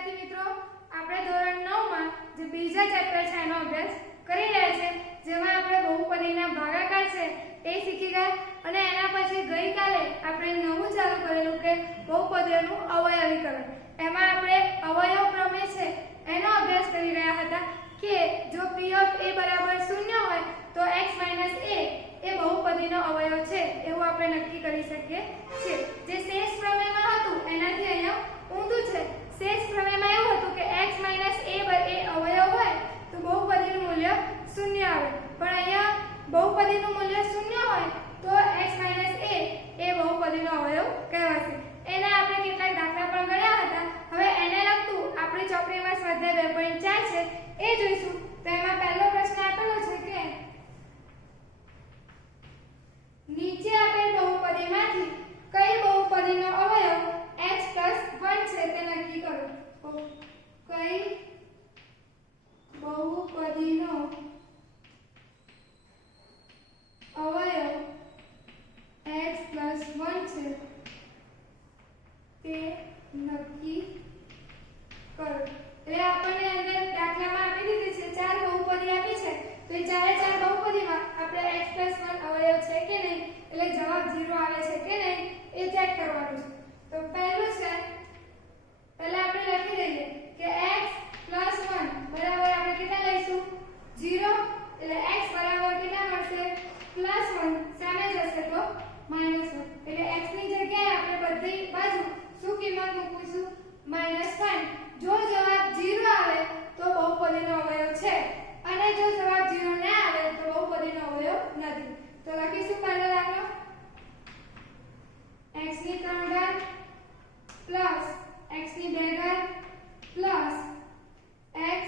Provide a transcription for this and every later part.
વિદ્યાર્થી મિત્રો, આપણે ધોરણ 9 માં જે બીજા ચેપ્ટર છે એનો અભ્યાસ કરી રહ્યા છે, જેમાં આપણે બહુપદીના ભાગાકાર છે એ શીખી ગયા અને એના પછી ગઈકાલે આપણે નવું ચાલુ કરેલું કે બહુપદીનું અવયવીકરણ. એમાં આપણે અવયવ પ્રમેય છે એનો અભ્યાસ કરી રહ્યા હતા કે જો p of a બરાબર 0 હોય તો x - a એ બહુપદીનો અવયવ છે એવું આપણે નક્કી કરી શકીએ છીએ. જે શેષ પ્રમેયમાં હતું એનાથી અહીંયા ઊંધું છે. શેષ પ્રમેયમાં એવું હતું કે x - a એ અવયવ હોય તો બહુપદીનું મૂલ્ય 0 આવે, પણ અહીંયા બહુપદીનું મૂલ્ય 0 હોય તો x - a એ બહુપદીનો અવયવ કહેવાશે. એના આપણે કેટલાક દાખલા પણ ગણ્યા હતા. હવે એને લગતું આપણી ચોપડીમાં સ્વાધ્યાય 2.4 છે એ જોઈશું. તો એમાં પહેલો પ્રશ્ન આપેલો છે કે નીચે આપેલ બહુપદીમાંથી કઈ બહુપદીનો અવયવ x + 1 છે તે નક્કી કરો. કઈ બહુપદીનો અવયવ x + 1 છે તે નક્કી કરો. એટલે આપણને અંદર દાખલામાં આપી દીધી છે, ચાર બહુપદી આપી છે, તો એ ચારે ચાર બહુપદીમાં આપણે x + 1 અવયવ છે કે નહીં, એટલે જવાબ 0 આવે છે કે નહીં એ ચેક કરવાનું છે. તો પહેલું છે, પહેલા આપણે લખી દઈએ કે x + 1 બરાબર આપણે કેટલા લઈશું 0, એટલે x બરાબર કેટલા મળશે +1, સામે જશે તો -1, એટલે x ની જગ્યાએ આપણે બધી બાજુ શું કિંમત મૂકીશું -1. જો જવાબ 0 આવે તો બહુપદીનો અવયવ છે અને જો જવાબ 0 ન આવે તો બહુપદીનો અવયવ નથી. તો લખીશું પહેલો દાખલો x ની 3 ઘાત પ્લસ x ની 2 ઘાત પ્લસ x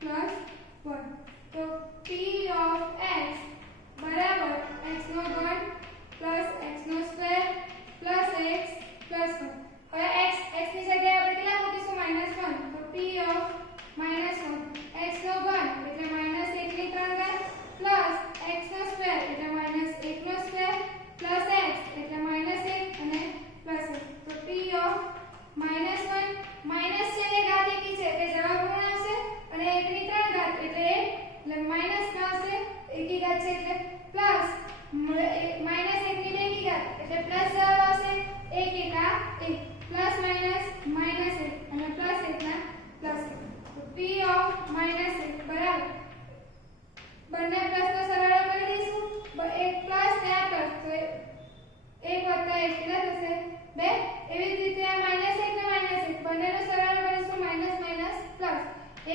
+ 1. તો p of x બરાબર x નો ઘન પ્લસ x નો સ્ક્વેર પ્લસ x + 1. હવે x ની જગ્યાએ આપણે કેટલા મૂકીશું -1, તો p of -1 x નો ઘન એટલે -1 ની 3 ઘાત પ્લસ x નો સ્ક્વેર એટલે -1 નો સ્ક્વેર પ્લસ x એટલે -1 અને પ્લસ 1. તો p of -1 માઈનસ છે ને ઘાત એકી છે એટલે જવાબ ઋણ આવશે અને 1 ની 3 ઘાત એટલે 1 એટલે માઈનસ માં આવશે, એકી ઘાત છે એટલે પ્લસ -1 ની 2 કી ઘાત એટલે પ્લસ જવાબ આવશે. 1 * 1 પ્લસ માઈનસ -1 અને પ્લસ 1 ના પ્લસ 1. તો p of -1 બરાબર બંને પ્લસ નો સરવાળો કરી દઈશું. 1 પ્લસ ને આ પ્લસ તો 1 + 1 કેટલા થશે 2. એવી જ રીતે આ -1 ને -1 બંનેનો સરવાળો કરીશું માઈનસ માઈનસ પ્લસ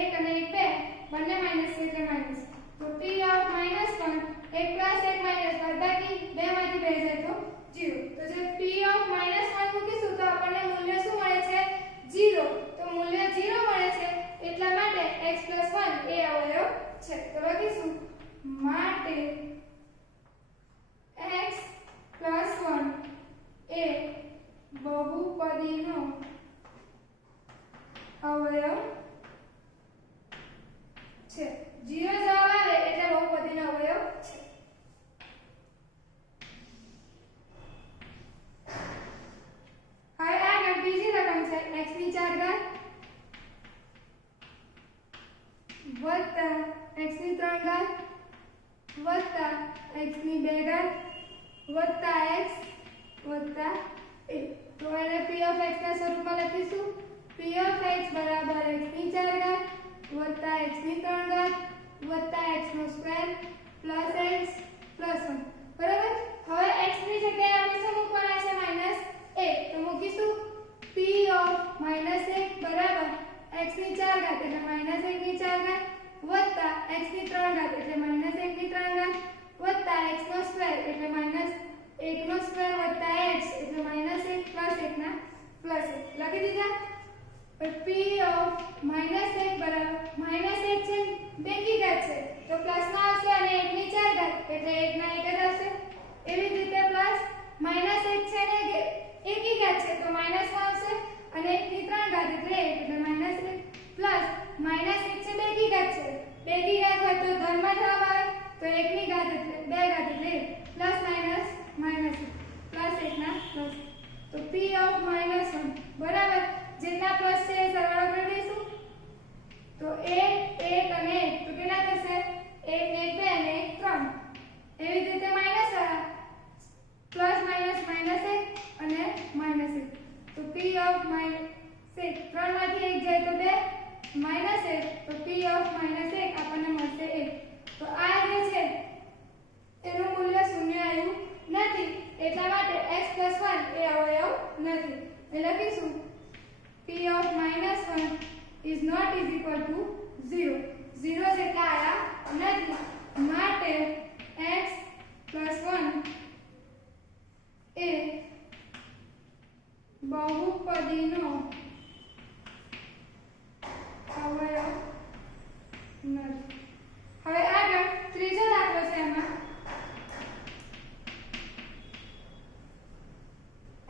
1 અને 1 2 બંને માઈનસ છે એટલે માઈનસ. તો p of -1 1 + 1 માઈનસ બાદબાકી 2 માંથી 2 જાય તો 0. તો જે p of -1 મૂકીશું તો આપણને મૂલ્ય શું મળે છે 0. તો મૂલ્ય 0 મળે છે એટલા માટે x + 1 એ અવયવ છે. તો લખીશું માટે x + 1 એ બહુપદીનો અવયવ છે. 0 જવાબ આવે એટલે બહુપદીનો અવયવ છે. હવે આગળ બીજી રકમ છે x ની 4 ઘાત વત્તા x ની 3 ઘાત વત્તા x ની 2 ઘાત વત્તા x વત્તા 1. તો એને p of x ના સ્વરૂપમાં લખીશું. p of x બરાબર x ની 4 ઘાત વત્તા x ની 3 ઘાત વત્તા x નો સ્ક્વેર પ્લસ x પ્લસ 1. બરાબર. હવે x ની જગ્યાએ આપણે શું મૂકવાના છે -1, તો મૂકીશું p of -1 બરાબર x ની 4 ઘાત એટલે -1 ની 4 ઘાત વત્તા x ની 3 ઘાત એટલે -1 ની 3 ઘાત વત્તા x નો સ્ક્વેર એટલે -1 નો સ્ક્વેર વત્તા x એટલે -1 પ્લસ 1 ના પ્લસ 1 લખી દીધા. p of -1 બરાબર -1 છે બેકી ઘાત છે તો પ્લસ માં આવશે અને 1 ની 4 ઘાત એટલે 1 ના 1 જ આવશે. એવી જ રીતે પ્લસ -1 છે ને એકી ઘાત છે તો માઈનસ માં આવશે અને 1 ની 3 ઘાત એટલે 1 એટલે -1 પ્લસ -1 છે બેકી ઘાત છે, બેકી ઘાત હોય તો ધનમાં જવાબ આવે તો 1 ની ઘાત એટલે 2 ઘાત એટલે પ્લસ માઈનસ પ્લસ 1 ના પ્લસ. તો p of -1 બરાબર જેટલા પ્લસ છે એ સરવાળો કરી 1 1 અને 1 તો કેટલા થશે 1 ને 1 2 અને 1 3 એવી જ રીતે માઈનસ વાળા પ્લસ માઈનસ માઈનસ 1 અને માઈનસ 1 તો p ઓફ માઈનસ 1 3 માંથી 1 જાય તો 2 માઈનસ 1 તો p ઓફ માઈનસ 1 આપણને મળશે 1 તો આ જે છે એનું મૂલ્ય શૂન્ય આવ્યું નથી એટલા માટે x 1 એ અવયવ નથી એટલે લખીશું p of minus 1 is not is equal to 0 0 જેટલા આયા નથી માટે x 1 એ બહુપદીનો અવયવ નથી હવે આગળ ત્રીજો દાખલો છે એમાં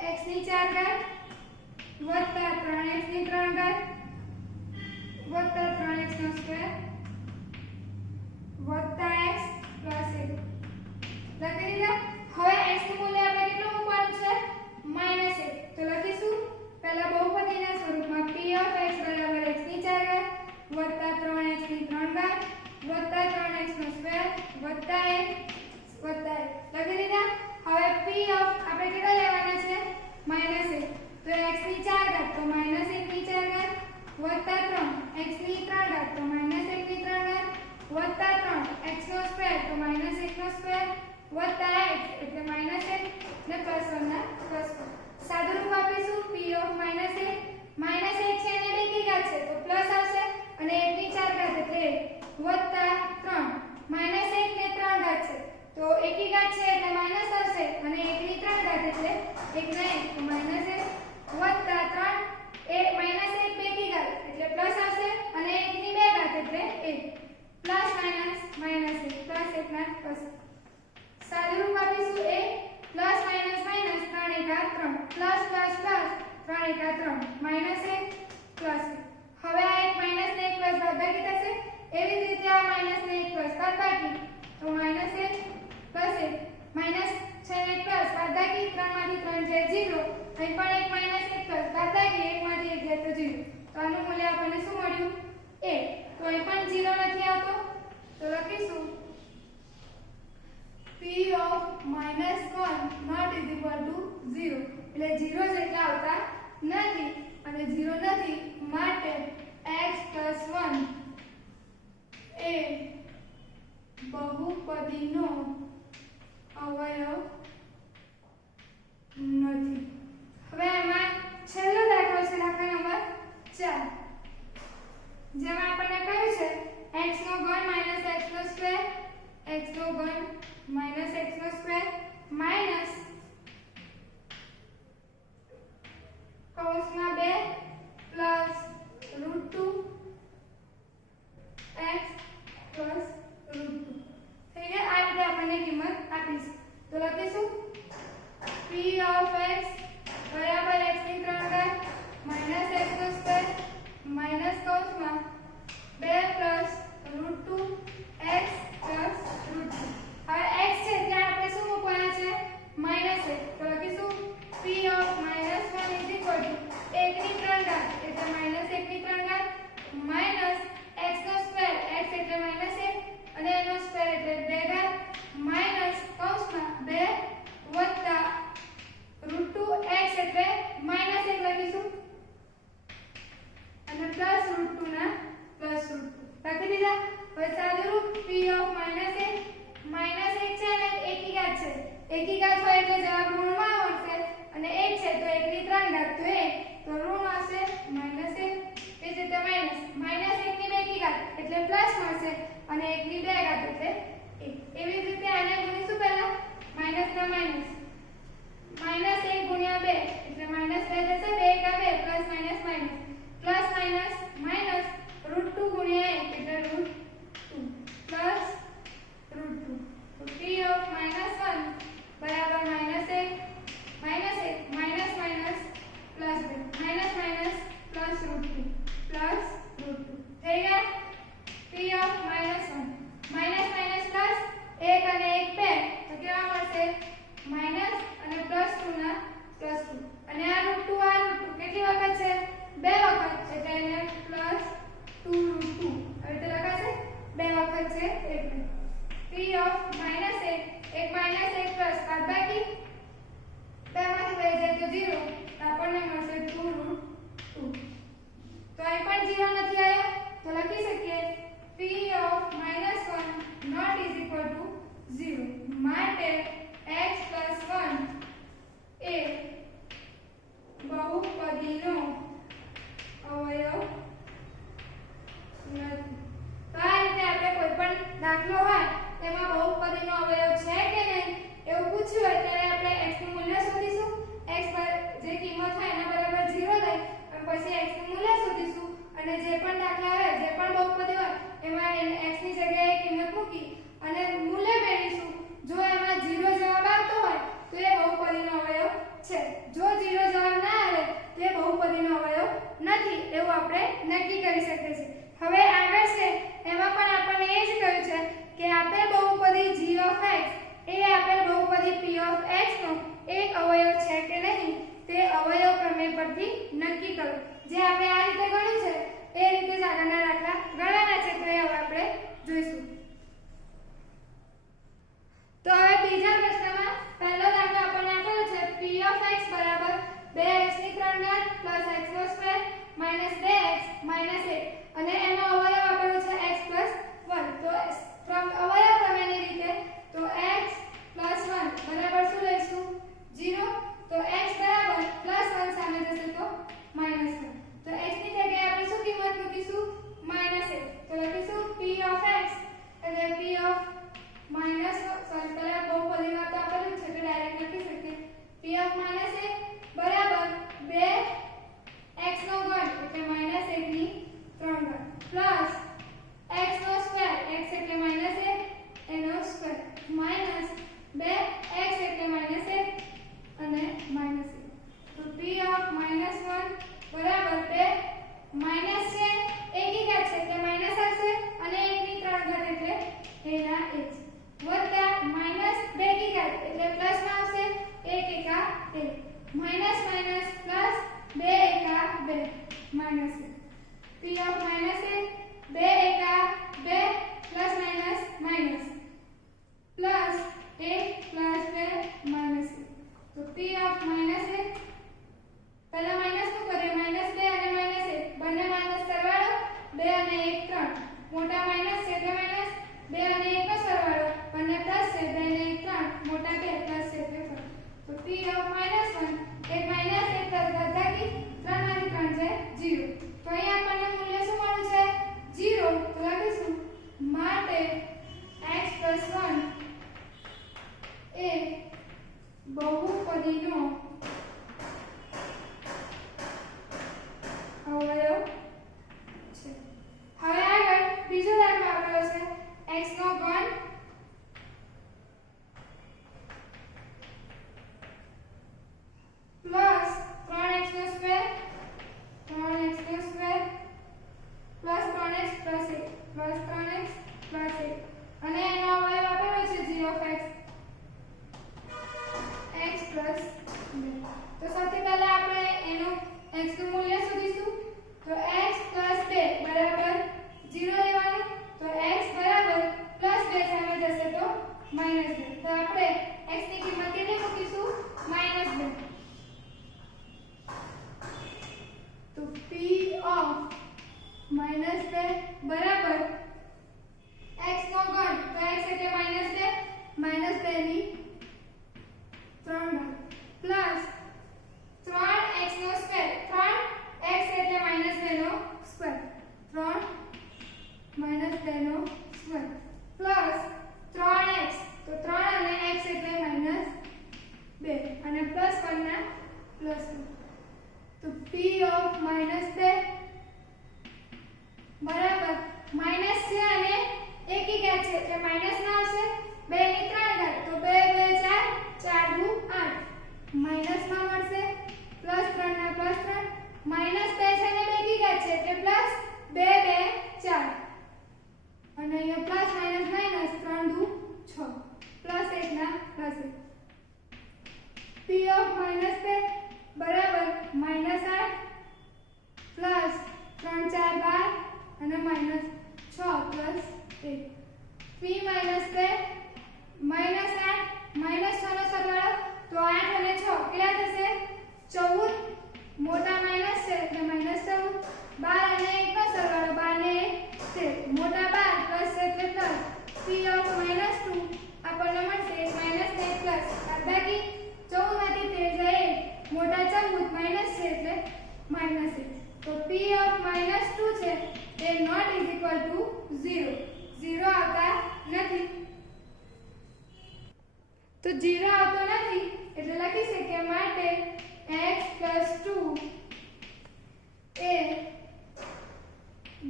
x ની 4 ઘાત વત્તા 3x ની 3 ઘાત વત્તા 3x નો સ્ક્વેર વત્તા x પ્લસ 1 લખી દીધા હવે x નું મૂલ્ય આપણે કેટલું મૂકવાનું છે -1 તો લખીશું પહેલા બહુપદીના સ્વરૂપમાં p of x બરાબર x ની 4 ઘાત વત્તા 3x ની 3 ઘાત વત્તા 3x નો સ્ક્વેર વત્તા 1 લખી દીધા હવે p of આપણે કેટલા લેવાના છે -1 તો x ની 4 ઘાત તો -1 ની 4 ઘાત વત્તા 3 x ની 3 ઘાત તો -1 ની 3 ઘાત વત્તા 3 x નો સ્ક્વેર તો -1 નો સ્ક્વેર વત્તા x એટલે -1 ને +1 ના +1 સાદુરૂપ આપીશું p of -1 છે અને બેકી ઘાત છે તો પ્લસ આવશે અને 1 ની 4 ઘાત એટલે વત્તા 3 -1 ને 3 ઘાત છે તો એકી ઘાત છે એટલે માઈનસ આવશે અને 1 ની 3 ઘાત એટલે 1 ને 1 તો -1 વત્તા 3 -1 બેકી ઘાત એટલે પ્લસ આવશે અને 1 ની 2 ઘાત એટલે 1 પ્લસ માઈનસ -1 પ્લસ 1 ના પ્લસ સાદુરૂપ આપીશું a પ્લસ માઈનસ માઈનસ 3 એકા 3 પ્લસ પ્લસ પ્લસ 3 એકા 3 -1 પ્લસ 1 હવે આ એક માઈનસ ને 1 પ્લસ બાદબાકી થશે એવી જ રીતે આ માઈનસ ને 1 પ્લસ બાદબાકી તો -1 પ્લસ 1 માઈનસ છે 1 પ્લસ બાદબાકી 3 માંથી 3 જાય 0 અહીં પણ એક -1 પ્લસ બાદબાકી 1 માંથી 1 જાય તો 0 તો આનું મૂલ્ય આપણને શું મળ્યું 1 તો અહીં પણ 0 નથી આવતો તો લખીશું p of -1 not is equal to 0 એટલે 0 જેટલા આવતા નથી અને 0 નથી માટે x 1 એ બહુપદીનો અવયવ નથી હવે આમાં છેલ્લો દાખલો છે દાખલા નંબર 4 જેમાં આપણને કહ્યું છે x નો ઘન - x નો સ્ક્વેર x નો ઘન - x નો સ્ક્વેર માઈનસ કૌંસમાં 2 પ્લસ √2 x પ્લસ √2 થઈ ગયા આ રીતે આપણને કિંમત આપીશું તો લખીશું p of x બરાબર x ની 3 ઘાત - x નો સ્ક્વેર માઈનસ કૌંસમાં 2 પ્લસ √2 x પ્લસ √2 હવે x છે ત્યાં આપણે શું મૂકવાના છે -1 તો લખીશું p of -1 is equal to 1 ની 3 ઘાત એટલે -1 ની 3 ઘાત માઈનસ x નો સ્ક્વેર x એટલે -1 અને એનો સ્ક્વેર એટલે 2 ઘાત માઈનસ કૌંસમાં 2 વત્તા √2x એટલે -1 લખીશું અને પ્લસ √2 ના પ્લસ √2 લખી દીધા હવે સાદુરૂપ p of -1 -1 છે અને એકી ઘાત છે એકી ઘાત હોય એટલે જવાબ ઋણમાં આવશે અને 1 છે તો 1 ની 3 ઘાત તો 1 તો ઋણ આવશે -1 એ જ રીતે માઈનસ -1 ની બેકી ઘાત એટલે પ્લસ મળશે અને 1 ની 2 ઘાત એટલે 1 એવી જ રીતે આને ગુણીશું પહેલા માઈનસ ના માઈનસ -1 ગુણ્યા 2 એટલે -2 થશે 2 એકા 2 plus minus minus plus minus minus √2 ગુણ્યા 1 એટલે √2 પ્લસ √2 તો p of -1 બરાબર -1 માઈનસ માઈનસ પ્લસ 2 દાખલા હોય જે પણ બહુપદી હોય એમાં x ની જગ્યાએ કિંમત મૂકી અને મૂલ્ય મેળવીશું. જો એમાં 0 જવાબ આવતો હોય તો એ બહુપદીનો અવયવ છે. જો 0 જવાબ ના આવે તો એ બહુપદીનો અવયવ નથી એવું આપણે નક્કી કરી શકીએ છીએ. હવે આગળ છે એમાં પણ આપણને એ જ કહ્યું છે કે આપેલ બહુપદી g of x એ આપેલ બહુપદી p of x નો એક અવયવ છે કે નહીં તે અવયવ પ્રમેય પરથી નક્કી કરો. જે આપણે આ રીતે ગણ્યું છે એ રીતે જ આગળના દાખલા ગણવાના છે તો એ હવે આપણે જોઈશું. તો હવે બીજા પ્રશ્નમાં પહેલો દાખલો આપણને આપેલો છે p of x બરાબર 2x ની 3 ઘાત પ્લસ x નો સ્ક્વેર માઈનસ 2x માઈનસ 1 અને એનો અવયવ આપેલો છે x પ્લસ 1. તો અવયવ પ્રમેયની રીતે તો x પ્લસ 1 બરાબર શું લઈશું 0. તો x બરાબર પ્લસ 1 સામે જશે તો માઈનસ 1. તો x ની જગ્યાએ આપણે શું કિંમત મૂકીશું માઈનસ 1. તો લખીશું p of x એટલે p of માઈનસ સોરી પહેલા બહુપદીમાં તો આપેલું છે તો ડાયરેક્ટ લખી શકીએ p of માઈનસ 1 બરાબર 2x નો ઘન એટલે માઈનસ 1 ની 3 ઘાત પ્લસ x નો સ્ક્વેર x એટલે માઈનસ 1 એનો સ્ક્વેર માઈનસ 2x એટલે માઈનસ 1 અને માઈનસ 1. તો p of માઈનસ 1 બરાબર 2 માઈનસ છે એકી ઘાત છે એટલે માઈનસ આવશે અને 1 ની 3 ઘાત એટલે એના 1 વત્તા માઈનસ 2 કી ઘાત એટલે પ્લસ માં આવશે 1 એકા 1 માઈનસ માઈનસ પ્લસ 2 એકા 2 માઈનસ 1. p of માઈનસ 1 2 એકા 2 plus minus minus plus 1 plus 2 minus 1. તો p of માઈનસ 1 પહેલા માઈનસ નું કરીએ માઈનસ 2 અને માઈનસ 1 બંને માઈનસ સરવાળો 2 અને 1 3 મોટા માઈનસ છે એટલે માઈનસ 2 અને 1 નો સરવાળો બંને પ્લસ છે 2 અને 1 3 મોટા 2 પ્લસ છે એટલે 3. તો p of માઈનસ 1 એ માઈનસ 1 પ્લસ ભાગાકી 3 માંથી 3 છે 0. તો અહીં આપણને મૂલ્ય શું મળ્યું છે 0. તો લખીશું માટે x 1 એ બહુપદીનો અવયવ છે. હવે આગળ બીજો દાખલો આપેલો છે x નો ઘન પ્લસ 3x નો સ્ક્વેર 3x નો square plus 3x plus 1 plus 3x plus 1 અને એનો અવયવ આપેલો છે g of x x plus 2. તો સૌથી પહેલા આપણે એનું x નું મૂલ્ય શોધીશું. તો x પ્લસ 2 બરાબર 0 લેવાનું. તો x બરાબર પ્લસ 2 સામે જશે તો માઈનસ 2. તો આપણે x ની કિંમત કેટલી મૂકીશું માઈનસ 2. તો p of માઈનસ 2 બરાબર x નો ઘન તો x એટલે માઈનસ 2 માઈનસ 2 ની 3 ઘાત પ્લસ 3x નો સ્ક્વેર 3x એટલે માઈનસ 2 નો સ્ક્વેર 3 માઈનસ 2 નો સ્ક્વેર પ્લસ 3x તો 3 અને x એટલે માઈનસ 2 અને પ્લસ 1 ના પ્લસ 1. તો p of માઈનસ 2 બરાબર માઈનસ છે અને એકી ઘાત છે એટલે માઈનસ ના આવશે 2 ની 3 ઘાત તો 2 2 4 4 દુ 8 માઈનસ માં મળશે પ્લસ 3 ના પ્લસ 3 માઈનસ 2 છે ને 2 કી ઘાત છે એટલે પ્લસ 2 2 4 અને અહીંયા પ્લસ માઈનસ માઈનસ 3 દુ 6 પ્લસ 1 ના પ્લસ 1. p of માઈનસ 2 બરાબર માઈનસ 8 પ્લસ 3 4 12 અને minus 6 plus 1. p minus 2 minus 8 minus 6 નો સરવાળો તો 8 અને 6 કેટલા થશે 14 મોટા માઈનસ છે એટલે માઈનસ 14 12 અને 1 નો સરવાળો 12 ને 1 છે મોટા 12 પ્લસ છે એટલે પ્લસ p of માઈનસ 2 આપણને મળશે માઈનસ 1 પ્લસ બાકી 14 માંથી 13 જાય 1 મોટા 14 માઈનસ છે એટલે માઈનસ 1. તો p of માઈનસ 2 છે એ નોટ ઇઝ ઇક્વલ ટુ 0 0 આવતા નથી. તો 0 આવતો નથી એટલે લખી શકીએ માટે x 2 એ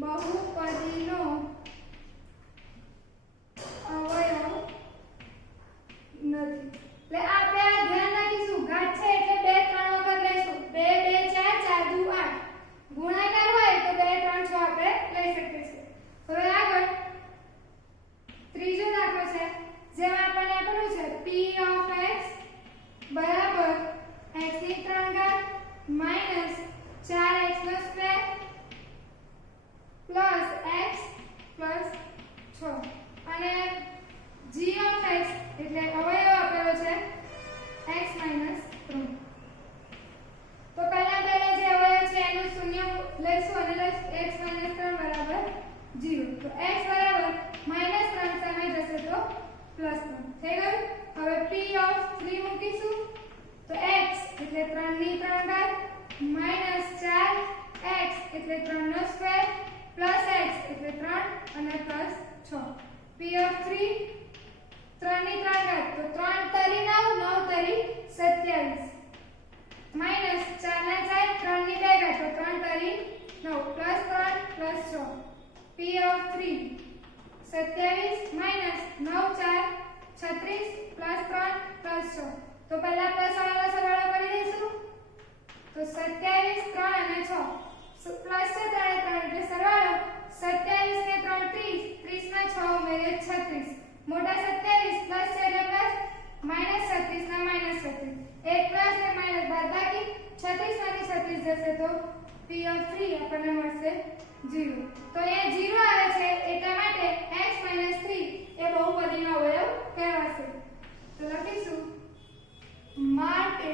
બહુ x - 3 બરાબર 0. તો x બરાબર -3 સામે જશે તો +3 થઈ ગયું. હવે p ઓફ 3 મૂકીશું તો x એટલે 3 ની 3 ઘાત -4x એટલે 3 નો સ્ક્વેર પ્લસ x એટલે 3 અને પ્લસ 6. p ઓફ 3 3 ની 3 ઘાત તો 3 તરી 9 9 તરી 27 માઈનસ 4 ના 4 3 ની 2 ઘાત તો 3 તરી 9 plus 3 plus 6. p of 3 27 minus 9 4 36 plus 3 plus 6. તો પહેલા પ્લસ વાળાનો સરવાળો કરી દઈશું તો 27 3 અને 6 પ્લસ છે 3 એટલે સરવાળો 27 ને 3 30 30 માં 6 ઉમેરીએ 36 મોટા 27 પ્લસ છે એટલે પ્લસ -36 ના -36 એક પ્લસ ને માઈનસ બાદબાકી 36 માંથી 36 જશે તો p ઓફ 3 આપણને મળશે 0. તો અહીંયા 0 આવે છે એટલા માટે x - 3 એ બહુપદીનો અવયવ કહેવાશે. તો લખીશું માટે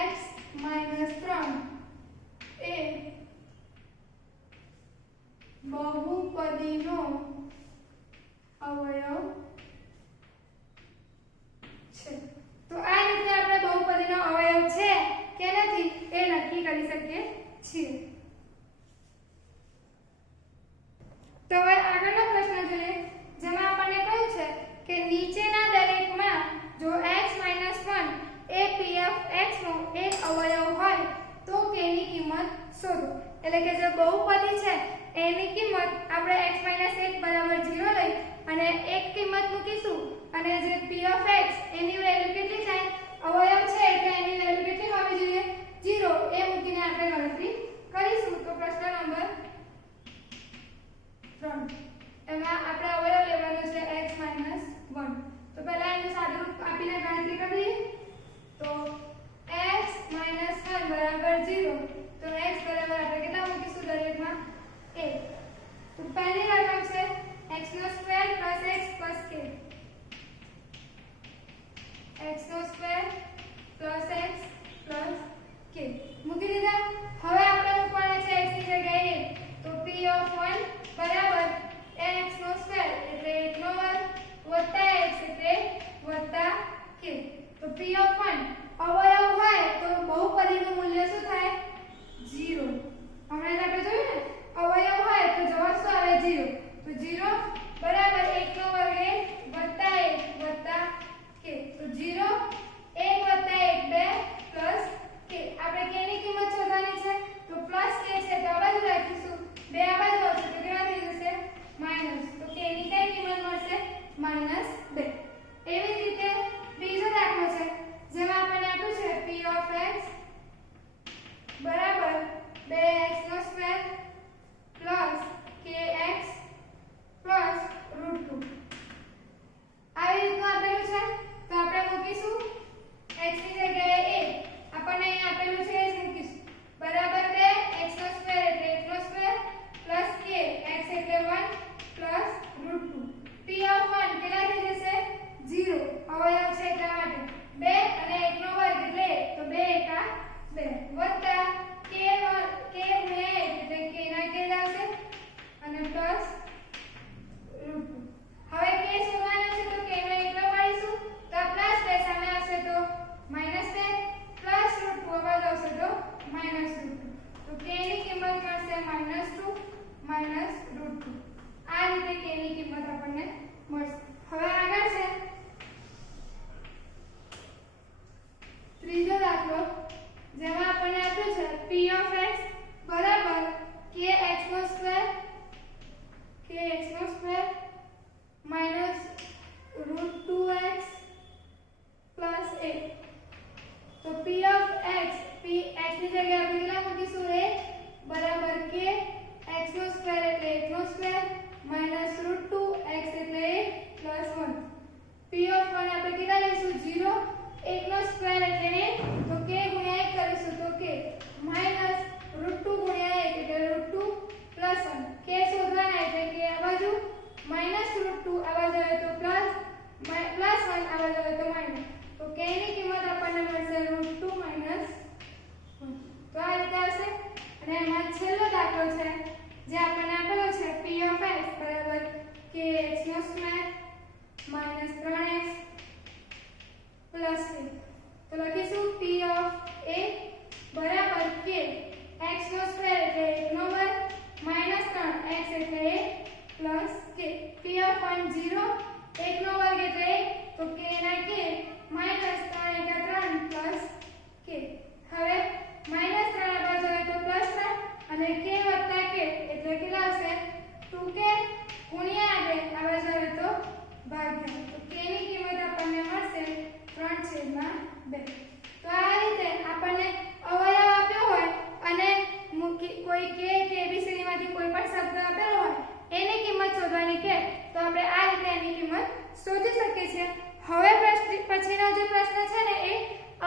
x - 3 એ બહુપદીનો અવયવ છે. તો આ રીતે આપણે બહુપદીનો અવયવ છે કે નથી એ નક્કી કરી શકીએ છીએ. તો હવે આગળનો પ્રશ્ન જોઈએ જેમાં આપણને કહ્યું છે કે નીચેના દરેકમાં જો x - 1 A p of x નો એક અવયવ હોય તો k ની કિંમત શોધો. એટલે કે જે બહુપદી છે એની કિંમત આપણે x - 1 બરાબર 0 લઈ અને એક કિંમત મૂકીશું અને જે p of x any value કેટલી થાય અવયવ છે એટલે એની વેલ્યુ કેટલી હોવી જોઈએ 0 એ મૂકીને આપણે ગણતરી કરીશું. તો પ્રશ્ન નંબર 3 એમાં આપણે અવયવ લેવાનો છે x - 1. તો પહેલા એનું સાદું રૂપ આપીને ગણતરી કરીએ તો x - 1 બરાબર 0. તો x બરાબર આપણે કેટલા મૂકીશું દરેકમાં 1. તો પહેલી રકમ છે x નો square plus x plus k x નો square plus x plus k મૂકી દીધા. હવે આપણે મૂકવાના છે x ની જગ્યાએ તો p ઓફ 1 બરાબર x નો સ્ક્વેર એટલે 1 નો વર્ગ વત્તા x એટલે વત્તા k. તો p ઓફ 1 અવયવ હોય તો બહુપદીનું મૂલ્ય શું થાય 0. હમણાં જ આપણે જોયું ને અવયવ હોય તો જવાબ શું આવે 0. તો 0 બરાબર 1 નો વર્ગ વત્તા 1 વત્તા k. તો 0 1 વત્તા 1 2 પ્લસ k. આપણે k ની કિંમત શોધવાની છે તો પ્લસ k છે તો આ બાજુ રાખીશું 2 આ બાજુ આવશે તો કેટલા થઈ જશે માઈનસ. તો k ની કઈ કિંમત મળશે -2. એવી જ રીતે બીજો દાખલો છે જેમાં આપણને આપ્યું છે p of x બરાબર 2x નો સ્ક્વેર પ્લસ kx પ્લસ √2 આવી રીતનું આપેલું છે તો આપણે મૂકીશું x ની જગ્યાએ a આપણને અહીં આપેલું છે એ જ મૂકીશું બરાબર 2x નો સ્ક્વેર એટલે 1 નો સ્ક્વેર પ્લસ k x એટલે 1 પ્લસ √2 p of 1 કેટલા થઈ જશે 0 અવયવ છે એટલા માટે 2 અને 1 નો વર્ગ એટલે તો 2 એકા 2 વત્તા k ગુણ્યા 1 એટલે k ના k આવશે અને પ્લસ √2. હવે k શોધવાનો છે તો k નો એકલો પાડીશું તો પ્લસ 2 સામે આવશે તો -2 પ્લસ √2 બાદ આવશે તો -√2. તો k ની કિંમત મળશે -2 √2. આ રીતે k ની કિંમત આપણને મળશે. હવે આગળ છે ત્રીજો દાખલો જેમાં આપણને આપ્યું છે p of x બરાબર kx નો સ્ક્વેર minus √2x plus 8. તો p of x x ની જગ્યાએ આપણે કેટલા મૂકીશું a બરાબર k x નો સ્ક્વેર એટલે 1 નો સ્ક્વેર minus √2x એટલે 8 plus 1. p of 1 આપણે કેટલા લઈશું 0 1 નો સ્ક્વેર એટલે 1 તો k ગુણ્યા 1 કરીશું તો k minus √2 ગુણ્યા 1 એટલે √2 plus 1. k શોધવાના એટલે k આ બાજુ minus √2 આ બાજુ આવે તો plus 1 આ બાજુ આવે તો minus. તો k ની કિંમત આપણને મળશે √2 - 1. તો આ રીતે આવશે અને એમાં છેલ્લો દાખલો છે જે આપણને આપેલો છે p of x બરાબર kx² minus 3x plus 3. તો લખીશું p of a બરાબર k x² એટલે 1 નો વર્ગ minus 3x એટલે a plus k. p of 1 0 1 નો વર્ગ એટલે 1 તો k ના k minus 3 × 3 plus k. હવે minus 3 આ બાજુ આવે તો plus 3 અને k વત્તા k એટલે કેટલા આવશે 2k ગુણ્યા આ બાજુ આવે તો ભાગ્યા. તો k ની કિંમત આપણને મળશે 3/2. તો આ રીતે આપણને અવયવ આપ્યો હોય અને કોઈ k કે abcd માંથી કોઈ પણ શબ્દ આપેલો હોય એની કિંમત શોધવાની કે તો આપણે આ રીતે એની કિંમત શોધી શકીએ છીએ. હવે પછીનો જે પ્રશ્ન છે ને એ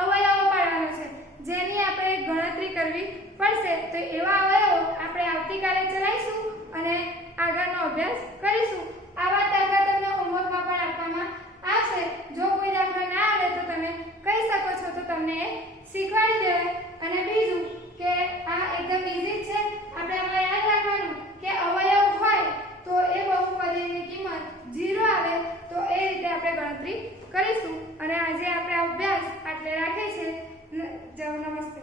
અવયવો પાડવાનો છે જેની આપણે ગણતરી કરવી પડશે. તો એવા અવયવો આપણે આવતીકાલે ચલાવીશું અને આગળનો અભ્યાસ કરીશું. આવા દાખલા તમને હોમવર્કમાં પણ આપવામાં આવશે. જો કોઈ દાખલો ના આવડે તો તમે કહી શકો છો તો તમને એ શીખવાડી દેવાય. અને બીજું કે આ એકદમ ઈઝી છે. આપણે આમાં યાદ રાખવાનું કે અવયવ હોય તો એ બહુપદીની કિંમત 0 આવે તો એ રીતે આપણે ગણતરી કરીશું. અને આજે આપણે અભ્યાસ આટલે રાખીએ છીએ. નમસ્તે.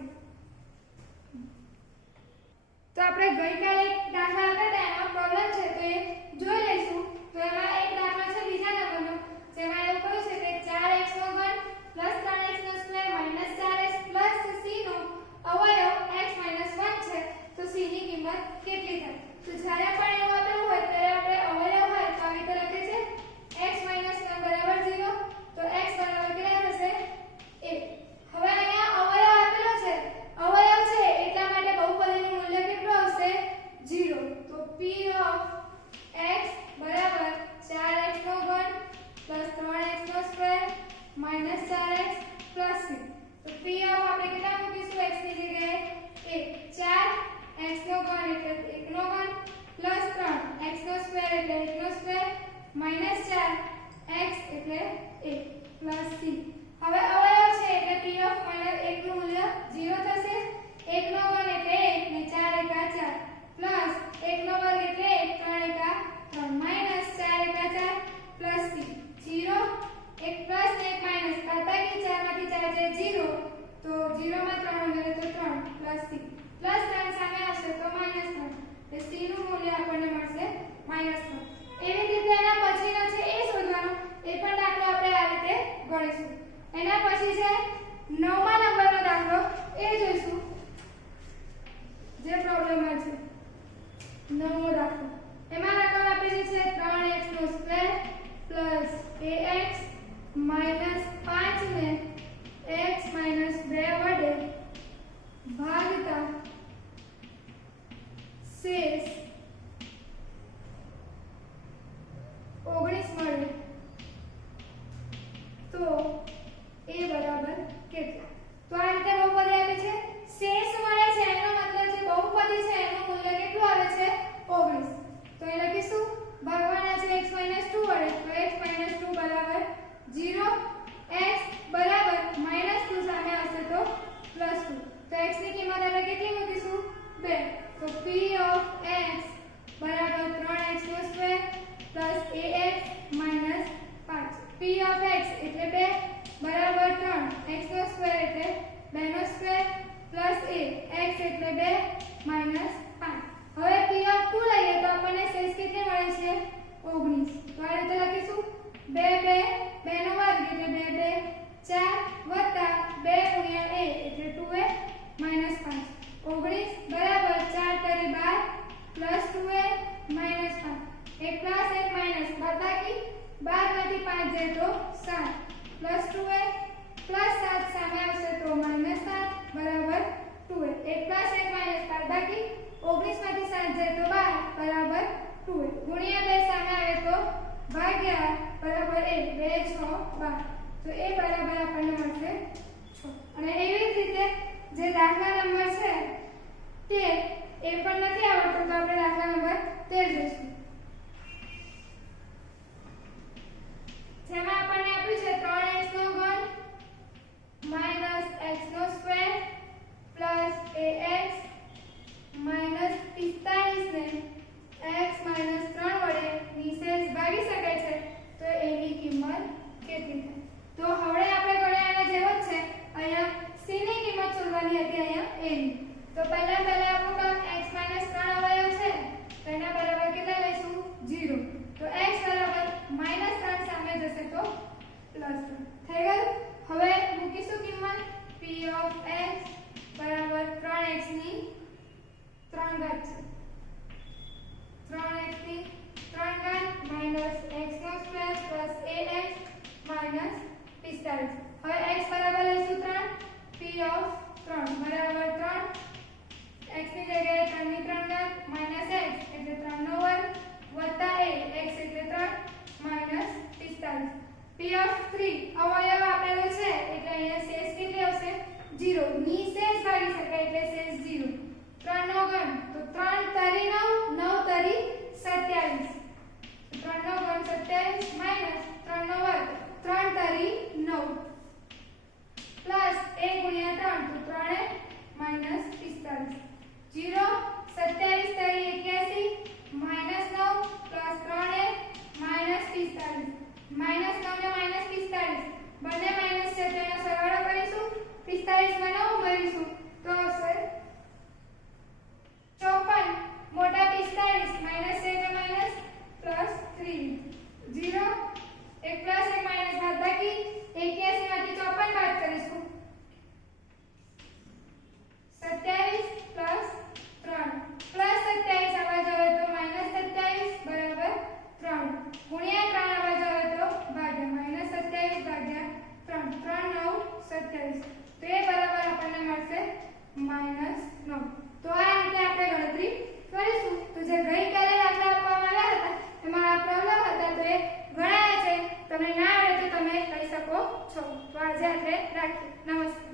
તો આપણે ગઈકાલે એક દાખલા આપ્યા હતા એમાં પ્રોબ્લેમ છે તો એ જોઈ લઈશું. તો એમાં એક દાખલો છે બીજા નંબરનો જેમાં એવું કહ્યું છે કે 4x² + 3x² - 4x + c નો અવયવ x - 1 છે તો c ની કિંમત કેટલી થાય. તો જ્યારે પણ એવું આપેલું હોય ત્યારે આપણે અવયવ હોય તો આવી રીતે લખીએ છીએ x - 1 = 0 તો x બરાબર કેટલા થશે 1. હવે અહીંયા અવયવ આપેલો છે અવયવ છે એટલા માટે બહુપદીનું મૂલ્ય કેટલું આવશે 0. તો p of x બરાબર 4x² + 3x² - 4x + c. તો p of આપણે કેટલા મૂકીશું x ની જગ્યાએ 1. 4x² એટલે 1 નો વર્ગ plus 3x² એટલે 1 નો સ્ક્વેર minus 4x એટલે 1 plus c. હવે અવયવ છે એટલે p of 1 નું મૂલ્ય 0 થશે. 1 નો વર્ગ એટલે 1 ને 4 × 4 plus 1 નો વર્ગ એટલે 1 3 × 3 minus 4 × 4 plus c. 0 1 plus ને 1 minus બાદબાકી 4 માંથી 4 જાય 0 તો 0 માં 3 ઉમેરે તો 3 plus c plus 3 સામે આવશે તો -3 એટલે c નું મૂલ્ય આપણને મળશે -3. એવી રીતે એના પછીનો છે એ શોધવાનો એ પણ દાખલો આપણે આ રીતે ગણીશું. એના પછી છે 9મા નંબરનો દાખલો એ જોઈશું જે પ્રોબ્લેમમાં છે 9મો દાખલો. એમાં રકમ આપેલી છે 3x² + ax -5 ને x - 2 વડે ભાગતા શેષ 19 મળે તો a બરાબર કેટલા. તો આ રીતે બહુપદી આપે છે શેષ મળે છે એનો મતલબ જે બહુપદી છે એનું મૂલ્ય કેટલું આવે છે 19. તો એ લખીશું ભાગવાના છે x - 2 વડે તો x - 2 બરાબર 0 x બરાબર -2 સામે આવશે તો +2. તો x ની કિંમત આપણે કેટલી મૂકીશું 2. તો p of x બરાબર 3x² + ax - 5. p of x એટલે 2 બરાબર 3 x² એટલે 2 નો સ્ક્વેર plus a x એટલે 2 minus 5. હવે p of 2 લઈએ તો આપણને શેષ કેટલી મળે છે 19. તો આ રીતે લખીશું 2 2 નો વર્ગ એટલે 2 2 4 2 ગુણ્યા a એટલે 2a minus 5. 19 બરાબર 4 તારી 12 plus 2a minus 5. એક પ્લસ એક માઈનસ બાદબાકી 12 માંથી 5 જાય તો 7 plus 2a plus 7 સામે આવશે તો -7 બરાબર 2a. એક પ્લસ એક માઈનસ બાદબાકી 19 માંથી 7 જાય તો 12 બરાબર 2a. ગુણ્યા 2 સામે આવે તો ભાગ્યા બરાબર 1 2 6 12. તો એ બરાબર આપણને મળશે 6. અને એવી જ રીતે જે દાખલા નંબર છે તે એ પણ નથી આવડતો તો આપણે દાખલા નંબર 13 જોઈશું. જેમાં આપણને આપ્યું છે 3x² - x² + ax - 45. ઘાત છે 3x ની 3 ઘાત માઈનસ x નો સ્ક્વેર પ્લસ ax માઈનસ 45. હવે x બરાબર લઈશું 3 p ઓફ 3 બરાબર 3 x ની જગ્યાએ 3 ની 3 ઘાત માઈનસ x એટલે 3 નો વર્ગ વત્તા a x એટલે 3 માઈનસ 45. p ઓફ 3 અવયવ આપેલો છે એટલે અહીંયા શેષ કેટલી આવશે 0 ની શેષ ભાગી શકાય એટલે શેષ 0. 3 નો ઘન તો 3 તરી 9 9 તરી 27 3 નો ઘન 27 માઈનસ 3 નો વર્ગ 3 તરી 9 પ્લસ a ગુણ્યા 3 તો 3 માઈનસ 45 0 27 તરી 81 માઈનસ 9 પ્લસ 3 માઈનસ 45 માઈનસ 9 ને માઈનસ 45 બંને માઈનસ છે તો એનો સરવાળો કરીશું 45 માં 9 ઉમેરીશું તો આવશે 54 મોટા 45 માઈનસ છે એટલે માઈનસ પ્લસ 3 0 એક પ્લસ એક માઈનસ બાદબાકી 81 માંથી 54 બાદ કરીશું 27 પ્લસ 3 પ્લસ 27 આવા જાવે તો માઈનસ 27 બરાબર 3 ગુણ્યા 3 આવા જાવે તો ભાગ્યા માઈનસ 27 ભાગ્યા 3 3 9 27 તો એ બરાબર આપણને મળશે માઈનસ 9. તો આ રીતે આપણે ગણતરી કરીશું. તો જે ગઈકાલે દાખલા આપવામાં આવ્યા હતા એમાં આ પ્રોબ્લેમ હતા તો એ ગણાયા છે. તમને ના આવે તો તમે કહી શકો છો. તો આજે આપણે રાખીએ. નમસ્કાર.